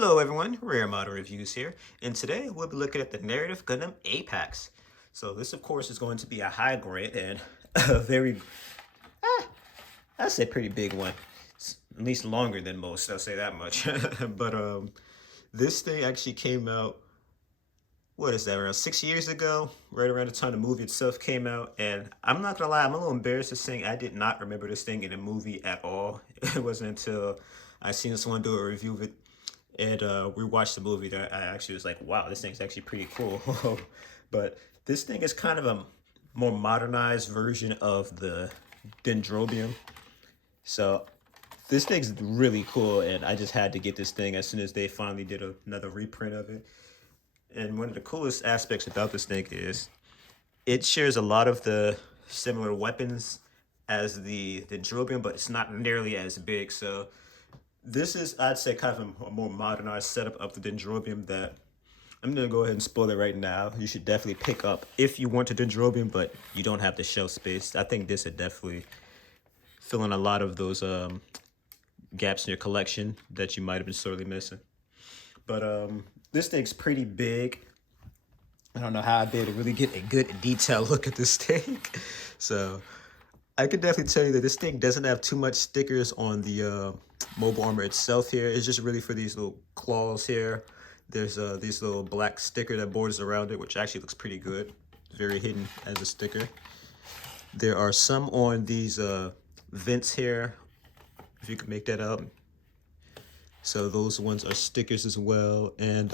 Hello everyone, Rare Model Reviews here, and today we'll be looking at the Narrative Gundam Apex. So this of course is going to be a high grade and a very, I'd say pretty big one. It's at least longer than most, I'll say that much. but this thing actually came out, what is that, around 6 years ago, right around the time the movie itself came out. And I'm not gonna lie, I'm a little embarrassed to saying I did not remember this thing in the movie at all. It wasn't until I seen someone do a review of it and we watched the movie that I actually was like, wow, this thing's actually pretty cool. But this thing is kind of a more modernized version of the Dendrobium. So this thing's really cool, and I just had to get this thing as soon as they finally did another reprint of it. And one of the coolest aspects about this thing is it shares a lot of the similar weapons as the Dendrobium, but it's not nearly as big. So this is, I'd say, kind of a more modernized setup of the Dendrobium that I'm going to go ahead and spoil it right now. You should definitely pick up if you want a Dendrobium, but you don't have the shelf space. I think this would definitely fill in a lot of those gaps in your collection that you might have been sorely missing. But this thing's pretty big. I don't know how I'd be able to really get a good detailed look at this thing. So I can definitely tell you that this thing doesn't have too much stickers on the mobile armor itself here. It's just really for these little claws here. There's these little black sticker that borders around it, which actually looks pretty good. Very hidden as a sticker. There are some on these vents here, if you can make that out. So those ones are stickers as well. And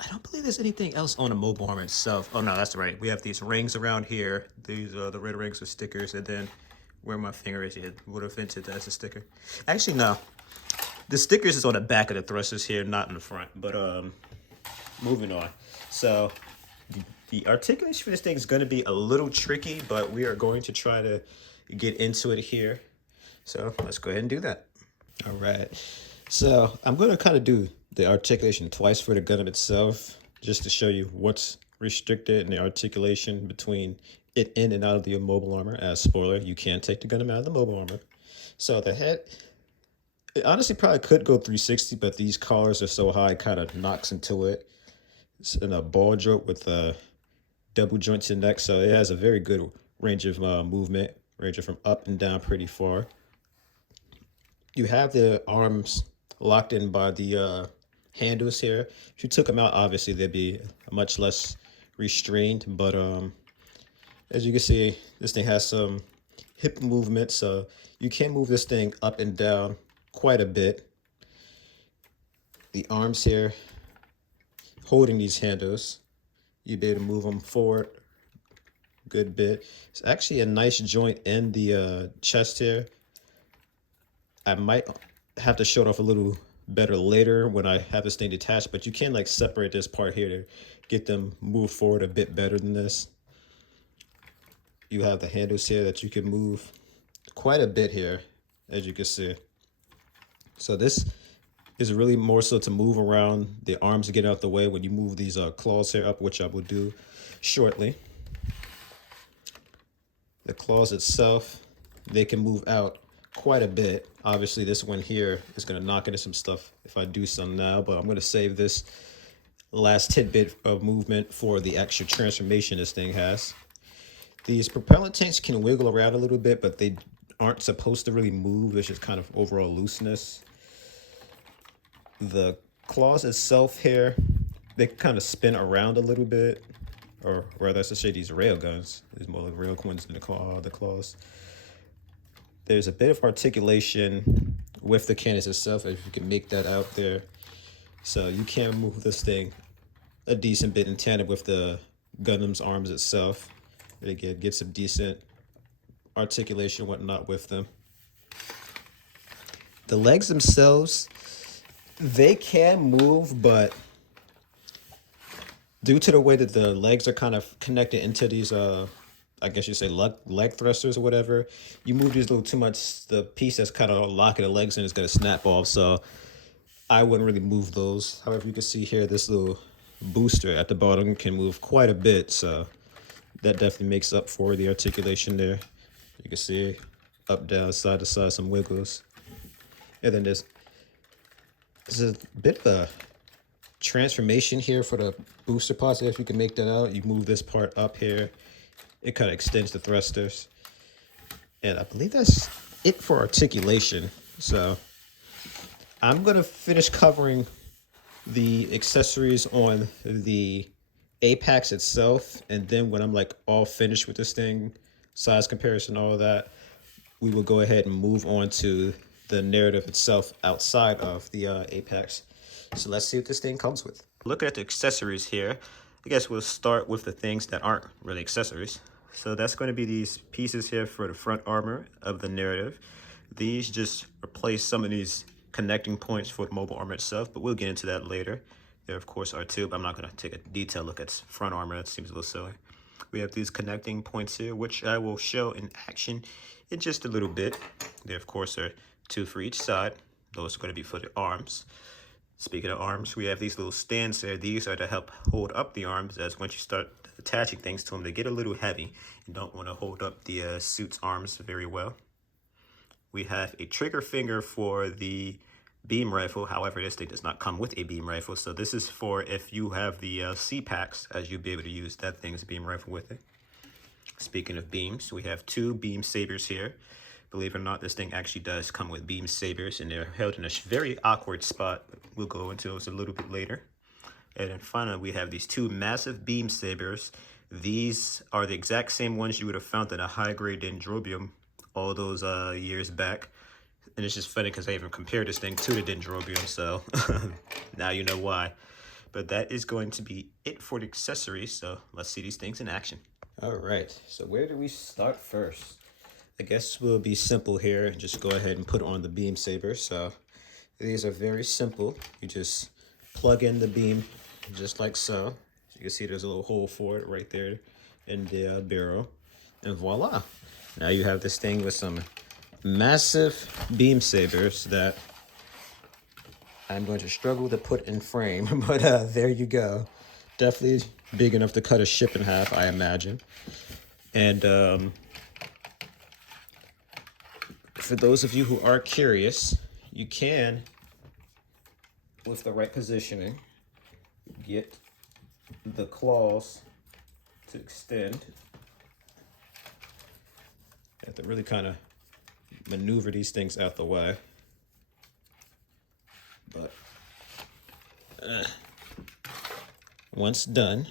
I don't believe there's anything else on the mobile armor itself. Oh no, that's right. We have these rings around here. These are the red rings with stickers, and then where my finger is, it would have vented as a sticker. Actually, no. The stickers is on the back of the thrusters here, not in the front. But moving on. So the articulation for this thing is going to be a little tricky, but we are going to try to get into it here. So let's go ahead and do that. All right. So I'm going to kind of do the articulation twice for the Gundam itself, just to show you what's restricted in the articulation between it in and out of the mobile armor. As spoiler, you can take the Gundam out of the mobile armor. So the head, it honestly probably could go 360, but these collars are so high, it kind of knocks into it. It's in a ball joint with double jointed neck, so it has a very good range of movement, ranging from up and down pretty far. You have the arms locked in by the handles here. If you took them out, obviously they'd be much less restrained, but as you can see, this thing has some hip movement, so you can move this thing up and down quite a bit. The arms here holding these handles, you'd be able to move them forward a good bit. It's actually a nice joint in the chest here. I might have to show it off a little better later when I have this thing detached, but you can like separate this part here to get them move forward a bit better than this. You have the handles here that you can move quite a bit here, as you can see. So this is really more so to move around the arms to get out the way when you move these claws here up, which I will do shortly. The claws itself, they can move out quite a bit. Obviously this one here is going to knock into some stuff if I do some now, but I'm going to save this last tidbit of movement for the actual transformation this thing has. These propellant tanks can wiggle around a little bit, but they aren't supposed to really move. It's just kind of overall looseness. The claws itself here, they kind of spin around a little bit, or rather I should say these rail guns. There's more like rail coins than the claws. There's a bit of articulation with the cannons itself, if you can make that out there. So you can move this thing a decent bit in tandem with the Gundam's arms itself. And again, get some decent articulation and whatnot with them. The legs themselves, they can move, but due to the way that the legs are kind of connected into these I guess you say leg thrusters or whatever, you move these a little too much, the piece that's kind of locking the legs in is going to snap off, so I wouldn't really move those. However, you can see here, this little booster at the bottom can move quite a bit, so that definitely makes up for the articulation there. You can see up, down, side to side, some wiggles. And then there's There's a bit of a transformation here for the booster pods. If you can make that out, you move this part up here. It kind of extends the thrusters. And I believe that's it for articulation. So I'm going to finish covering the accessories on the apex itself. And then when I'm like all finished with this thing, size comparison, all of that, we will go ahead and move on to the narrative itself outside of the apex. So let's see what this thing comes with. Look at the accessories here. I guess we'll start with the things that aren't really accessories. So that's going to be these pieces here for the front armor of the narrative. These just replace some of these connecting points for the mobile armor itself, but we'll get into that later. There, of course, are two, but I'm not going to take a detailed look at front armor. That seems a little silly. We have these connecting points here, which I will show in action in just a little bit. There, of course, are two for each side. Those are going to be for the arms. Speaking of arms, we have these little stands there. These are to help hold up the arms, as once you start attaching things to them, they get a little heavy. You don't want to hold up the suit's arms very well. We have a trigger finger for the beam rifle. However, this thing does not come with a beam rifle. So this is for if you have the C-packs, as you'll be able to use that thing's beam rifle with it. Speaking of beams, we have two beam sabers here. Believe it or not, this thing actually does come with beam sabers, and they're held in a very awkward spot. We'll go into those a little bit later. And then finally, we have these two massive beam sabers. These are the exact same ones you would have found in a high-grade Dendrobium all those years back. And it's just funny because I even compared this thing to the Dendrobium, so now you know why. But that is going to be it for the accessories, so let's see these things in action. All right, so where do we start first? I guess we'll be simple here and just go ahead and put on the beam saber. So these are very simple. You just plug in the beam just like so. You can see there's a little hole for it right there in the barrel, and voila. Now you have this thing with some massive beam sabers that I'm going to struggle to put in frame, but there you go. Definitely big enough to cut a ship in half, I imagine. And for those of you who are curious, you can, with the right positioning, get the claws to extend. You have to really kind of maneuver these things out the way. But once done,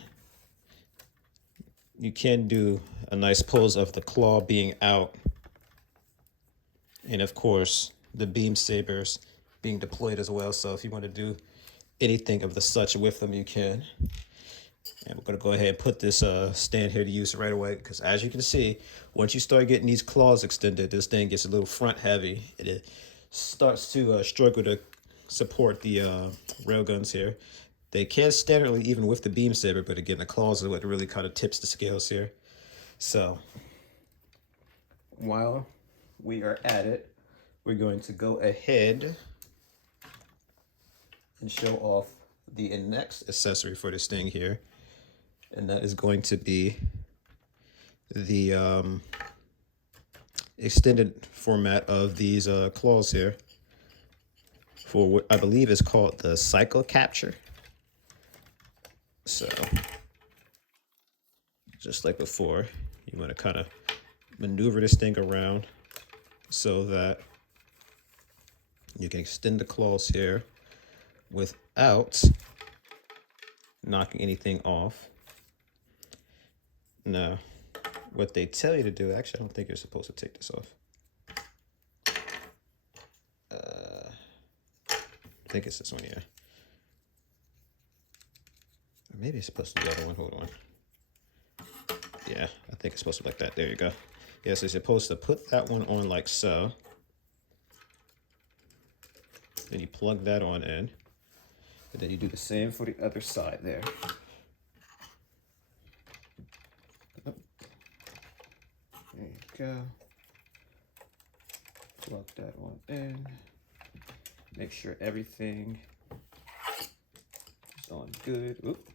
you can do a nice pose of the claw being out. And of course, the beam sabers being deployed as well. So if you want to do anything of the such with them, you can. And we're going to go ahead and put this stand here to use right away. Because as you can see, once you start getting these claws extended, this thing gets a little front heavy. And it starts to struggle to support the railguns here. They can standardly even with the beam saber, but again, the claws are what really kind of tips the scales here. So while we are at it, we're going to go ahead and show off the next accessory for this thing here, and that is going to be the extended format of these claws here for what I believe is called the cycle capture. So just like before, you want to kind of maneuver this thing around so that you can extend the claws here without knocking anything off. Now, what they tell you to do, actually, I don't think you're supposed to take this off. I think it's this one, yeah. Or maybe it's supposed to be the other one, hold on. Yeah, I think it's supposed to be like that, there you go. Yes, you're supposed to put that one on like so. Then you plug that on in. And then you do the same for the other side there. There you go. Plug that one in. Make sure everything is on good. Oop.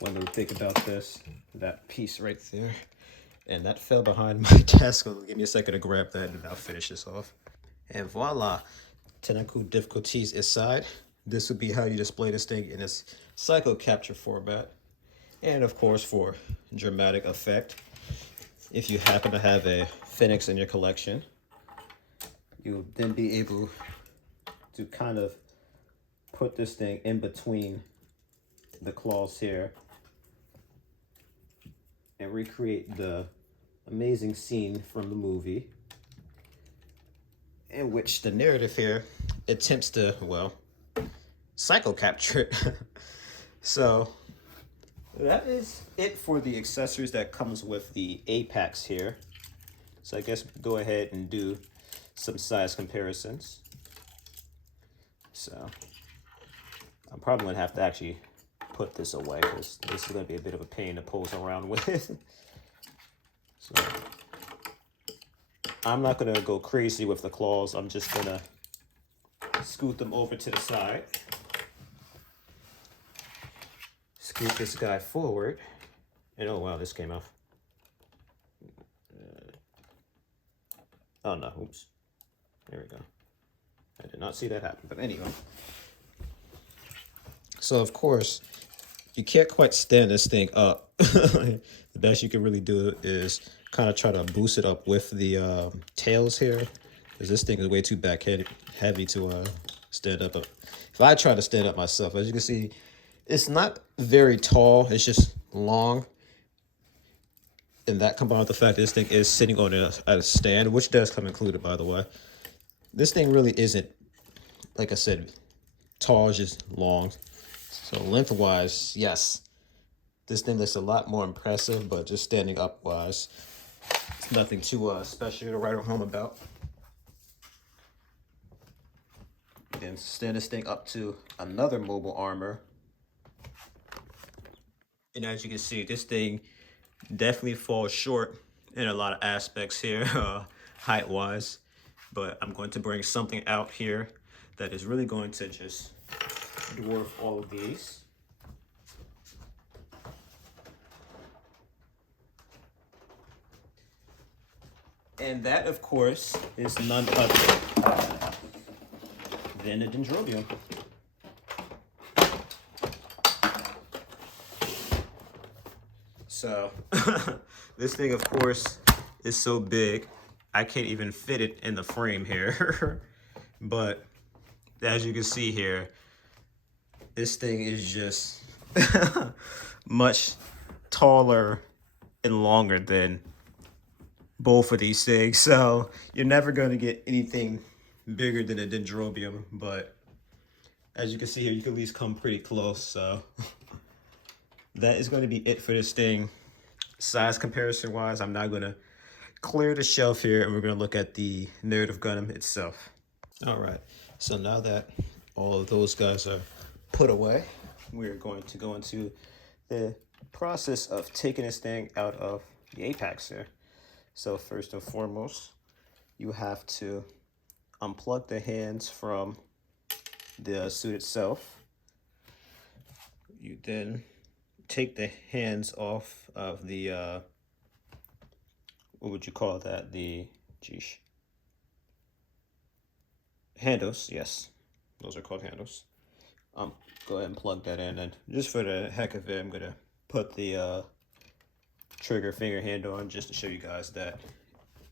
One little thing about this, that piece right there. And that fell behind my desk. Give me a second to grab that and I'll finish this off. And voila. technical difficulties aside, this would be how you display this thing in its cycle capture format. And of course, for dramatic effect, if you happen to have a Phoenix in your collection, you'll then be able to kind of put this thing in between the claws here and recreate the amazing scene from the movie in which the narrative here attempts to, well, cycle capture it. So that is it for the accessories that comes with the Apex here. So I guess go ahead and do some size comparisons. So I'm probably gonna have to actually put this away because this is gonna be a bit of a pain to pose around with. So I'm not gonna go crazy with the claws. I'm just gonna scoot them over to the side. Scoot this guy forward. And oh wow, this came off. Oh no, oops. There we go. I did not see that happen, but anyway. So of course, you can't quite stand this thing up. The best you can really do is kind of try to boost it up with the tails here, because this thing is way too back heavy to stand up. If I try to stand up myself, as you can see, it's not very tall, it's just long. And that combined with the fact that this thing is sitting on a stand, which does come included, by the way. This thing really isn't, like I said, tall, it's just long. So lengthwise, yes, this thing looks a lot more impressive, but just standing up wise, it's nothing too special to write home about. And stand this thing up to another mobile armor. And as you can see, this thing definitely falls short in a lot of aspects here, height-wise. But I'm going to bring something out here that is really going to just dwarf all of these. And that, of course, is none other than the Dendrobium. So this thing, of course, is so big, I can't even fit it in the frame here. But as you can see here, this thing is just much taller and longer than both of these things. So you're never going to get anything bigger than a Dendrobium. But as you can see here, you can at least come pretty close. So that is going to be it for this thing. Size comparison wise, I'm not going to clear the shelf here, and we're going to look at the narrative Gundam itself. All right, so now that all of those guys are put away, we're going to go into the process of taking this thing out of the apex here. So first and foremost, you have to unplug the hands from the suit itself. You then take the hands off of the what would you call that? The handles. Yes, those are called handles. Go ahead and plug that in, and just for the heck of it, I'm gonna put the trigger finger handle on just to show you guys that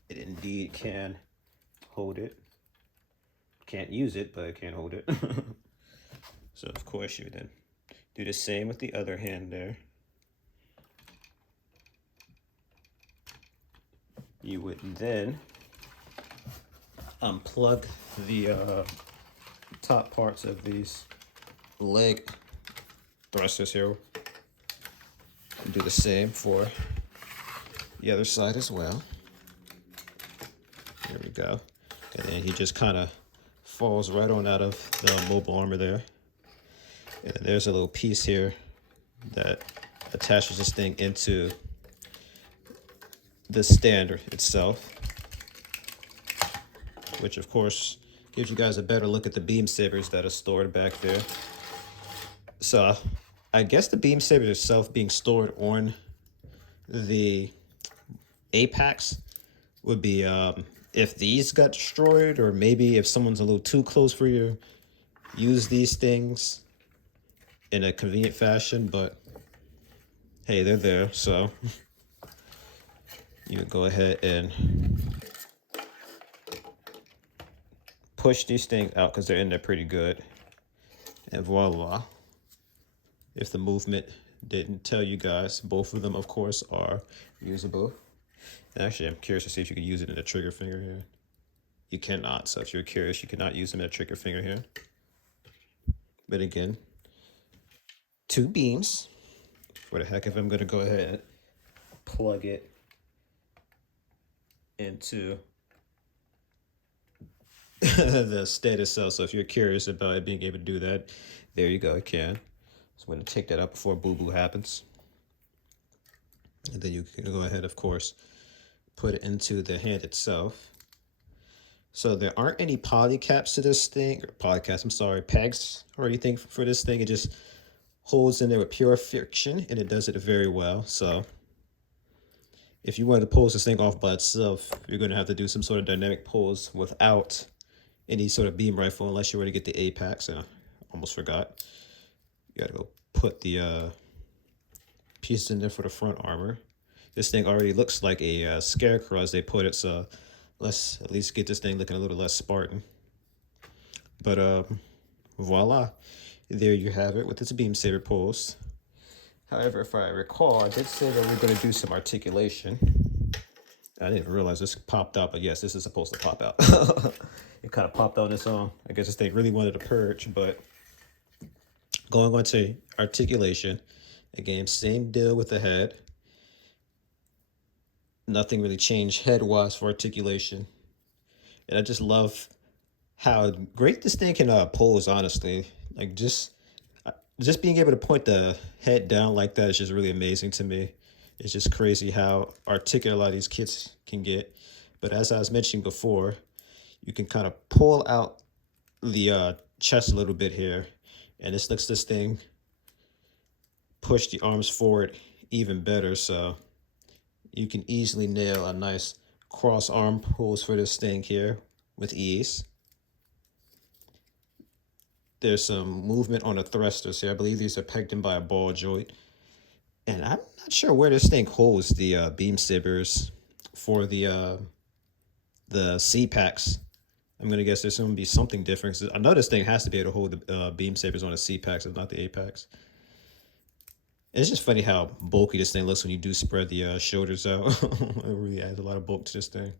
it indeed can hold it. Can't use it, but it can hold it. So of course you then do the same with the other hand there. You would then unplug the top parts of these leg thrusters here. And do the same for the other side as well. There we go. And then he just kind of falls right on out of the mobile armor there. And then there's a little piece here that attaches this thing into the stand itself, which of course gives you guys a better look at the beam sabers that are stored back there. So I guess the beam saber itself being stored on the apex would be if these got destroyed, or maybe if someone's a little too close for you, use these things in a convenient fashion. But hey, they're there, so you go ahead and push these things out because they're in there pretty good. And voila. If the movement didn't tell you guys, both of them, of course, are usable. And actually, I'm curious to see if you can use it in the trigger finger here. You cannot. So if you're curious, you cannot use them in a trigger finger here. But again, 2 beams. For the heck of it, I'm going to go ahead and plug it into the status cell. So if you're curious about it being able to do that, there you go, it can. So I'm going to take that out before boo-boo happens. And then you can go ahead, of course, put it into the hand itself. So there aren't any poly caps to this thing, or pegs or anything for this thing. It just holds in there with pure friction, and it does it very well. So if you wanted to pose this thing off by itself, you're going to have to do some sort of dynamic pose without any sort of beam rifle, unless you were to get the apex. I almost forgot. You got to go put the pieces in there for the front armor. This thing already looks like a scarecrow, as they put it, so let's at least get this thing looking a little less Spartan. But voila, there you have it with its beam saber pose. However, if I recall, I did say that we're going to do some articulation. I didn't realize this popped out, but yes, this is supposed to pop out. It kind of popped out on its own. I guess this thing really wanted to purge, but going on to articulation. Again, same deal with the head. Nothing really changed head-wise for articulation. And I just love how great this thing can pose, honestly. Like, just being able to point the head down like that is just really amazing to me. It's just crazy how articulate a lot of these kids can get. But as I was mentioning before, you can kind of pull out the chest a little bit here. And this lets this thing push the arms forward even better. So you can easily nail a nice cross arm pose for this thing here with ease. There's some movement on the thrusters here. I believe these are pegged in by a ball joint. And I'm not sure where this thing holds the beam sabers for the C-packs. I'm going to guess there's going to be something different. I know this thing has to be able to hold the beam sabers on the C-packs, if not the A-packs. It's just funny how bulky this thing looks when you do spread the shoulders out. It really adds a lot of bulk to this thing.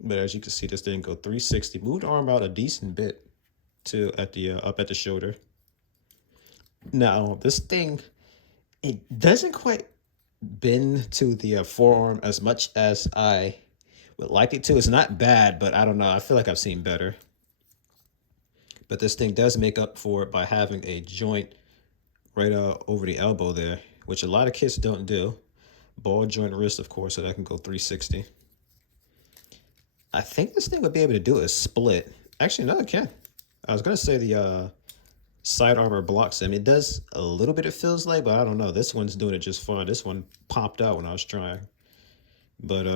But as you can see, this thing go 360. Move the arm out a decent bit to up at the shoulder. Now, this thing, it doesn't quite bend to the forearm as much as I would like it to. It's not bad, but I don't know. I feel like I've seen better. But this thing does make up for it by having a joint right over the elbow there, which a lot of kids don't do. Ball joint wrist, of course, so that can go 360. I think this thing would be able to do a split. Actually, no, it can. I was going to say the side armor blocks him. It does a little bit, it feels like, but I don't know. This one's doing it just fine. This one popped out when I was trying. But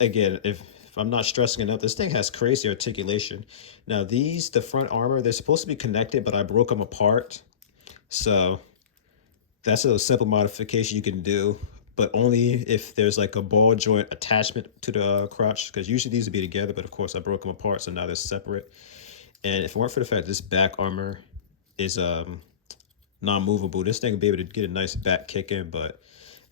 again, if I'm not stressing enough, this thing has crazy articulation. Now the front armor, they're supposed to be connected, but I broke them apart. So that's a simple modification you can do, but only if there's like a ball joint attachment to the crotch, because usually these would be together, but of course I broke them apart, so now they're separate. And if it weren't for the fact this back armor is non-movable, this thing would be able to get a nice back kick in. But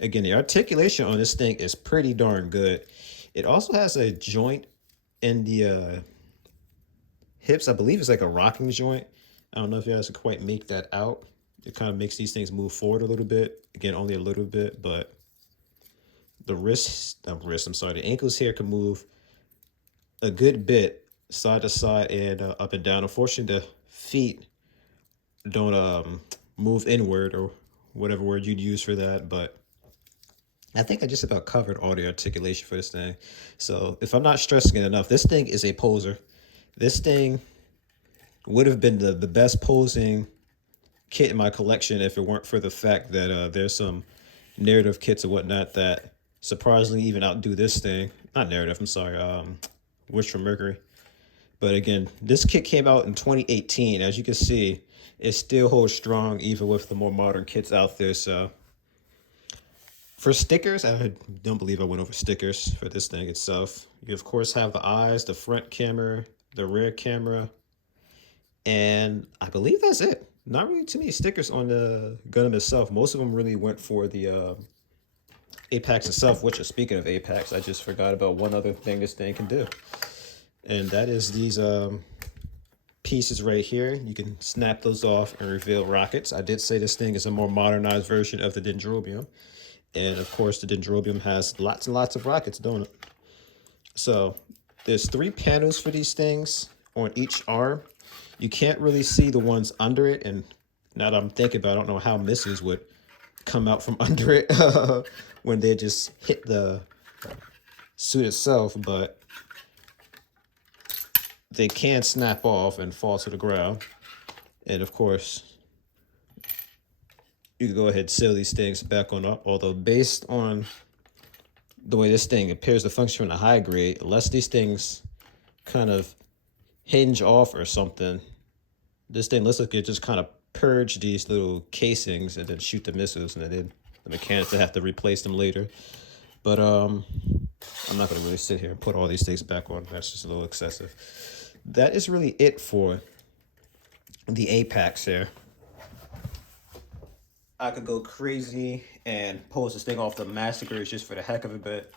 again, the articulation on this thing is pretty darn good. It also has a joint in the hips. I believe it's like a rocking joint. I don't know if you guys can quite make that out. It kind of makes these things move forward a little bit. Again, only a little bit, but the the ankles here can move a good bit side to side and up and down. Unfortunately, the feet don't move inward, or whatever word you'd use for that, but I think I just about covered all the articulation for this thing. So if I'm not stressing it enough, this thing is a poser. This thing would have been the best posing kit in my collection if it weren't for the fact that there's some narrative kits and whatnot that surprisingly even outdo this thing. Not narrative, I'm sorry. Wish from Mercury. But again, this kit came out in 2018. As you can see, it still holds strong even with the more modern kits out there. So for stickers, I don't believe I went over stickers for this thing itself. You of course have the eyes, the front camera, the rear camera, and I believe that's it. Not really too many stickers on the Gundam itself. Most of them really went for the Apex itself, which is, speaking of Apex, I just forgot about one other thing this thing can do. And that is these pieces right here. You can snap those off and reveal rockets. I did say this thing is a more modernized version of the Dendrobium. And of course, the Dendrobium has lots and lots of rockets, don't it? So there's 3 panels for these things on each arm. You can't really see the ones under it. And now that I'm thinking about it, I don't know how missiles would come out from under it when they just hit the suit itself, but they can snap off and fall to the ground. And of course, you can go ahead and seal these things back on up. Although based on the way this thing appears to function in a high grade, unless these things kind of hinge off or something, this thing looks like it just kind of purge these little casings and then shoot the missiles, and then the mechanics will have to replace them later. But I'm not going to really sit here and put all these things back on. That's just a little excessive. That is really it for the Apex here. I could go crazy and pose this thing off the massacres just for the heck of it, but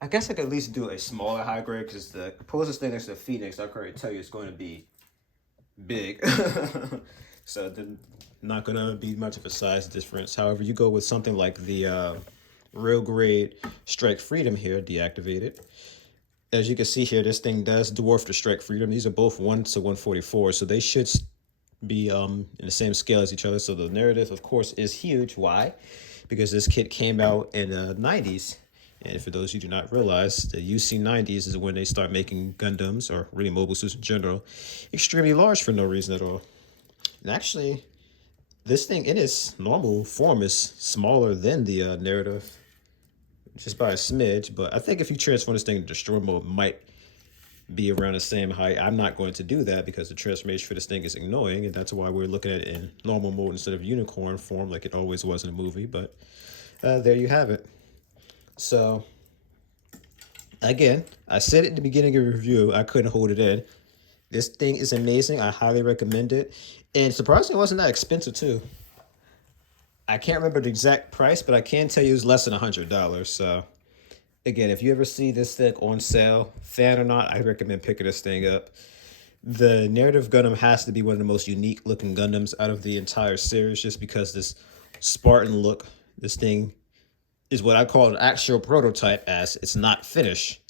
I guess I could at least do a smaller high grade, because the pose this thing next to the Phoenix, I can already tell you it's going to be big. So then not going to be much of a size difference. However, you go with something like the real grade Strike Freedom here, deactivated. As you can see here, this thing does dwarf the Strike Freedom. These are both 1 to 144, so they should be in the same scale as each other. So the narrative, of course, is huge. Why? Because this kit came out in the 90s. And for those who do not realize, the UC 90s is when they start making Gundams, or really mobile suits in general, extremely large for no reason at all. And actually, this thing in its normal form is smaller than the narrative, just by a smidge. But I think if you transform this thing into destroy mode, it might be around the same height. I'm not going to do that because the transformation for this thing is annoying, and that's why we're looking at it in normal mode instead of unicorn form like it always was in the movie. But there you have it. So again, I said it at the beginning of the review, I couldn't hold it in. This thing is amazing. I highly recommend it. And surprisingly, it wasn't that expensive too. I can't remember the exact price, but I can tell you it was less than $100. So again, if you ever see this thing on sale, fan or not, I recommend picking this thing up. The narrative Gundam has to be one of the most unique looking Gundams out of the entire series, just because this Spartan look, this thing is what I call an actual prototype, as it's not finished.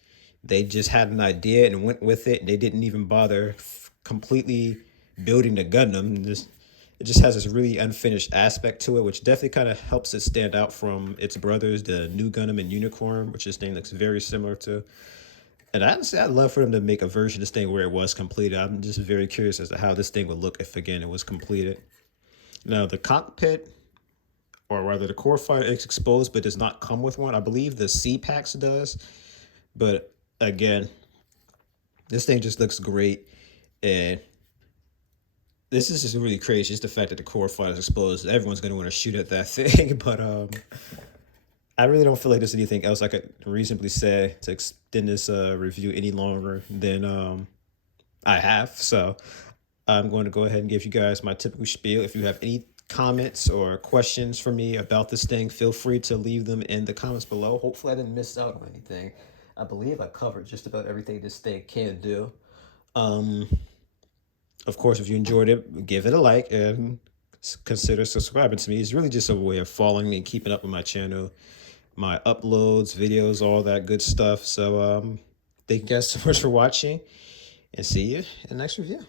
They just had an idea and went with it. They didn't even bother completely building the Gundam. It just has this really unfinished aspect to it, which definitely kind of helps it stand out from its brothers, the new Gundam and Unicorn, which this thing looks very similar to. And honestly, I'd love for them to make a version of this thing where it was completed. I'm just very curious as to how this thing would look if, again, it was completed. Now, the cockpit, or rather the core fighter, is exposed but does not come with one. I believe the C-Pax does. But again, this thing just looks great. And this is just really crazy. Just the fact that the core fighter is exposed. Everyone's going to want to shoot at that thing. But I really don't feel like there's anything else I could reasonably say to extend this review any longer than I have. So I'm going to go ahead and give you guys my typical spiel. If you have any comments or questions for me about this thing, feel free to leave them in the comments below. Hopefully I didn't miss out on anything. I believe I covered just about everything this thing can do. Of course, if you enjoyed it, give it a like and consider subscribing to me. It's really just a way of following me and keeping up with my channel, my uploads, videos, all that good stuff. So thank you guys so much for watching, and see you in the next review.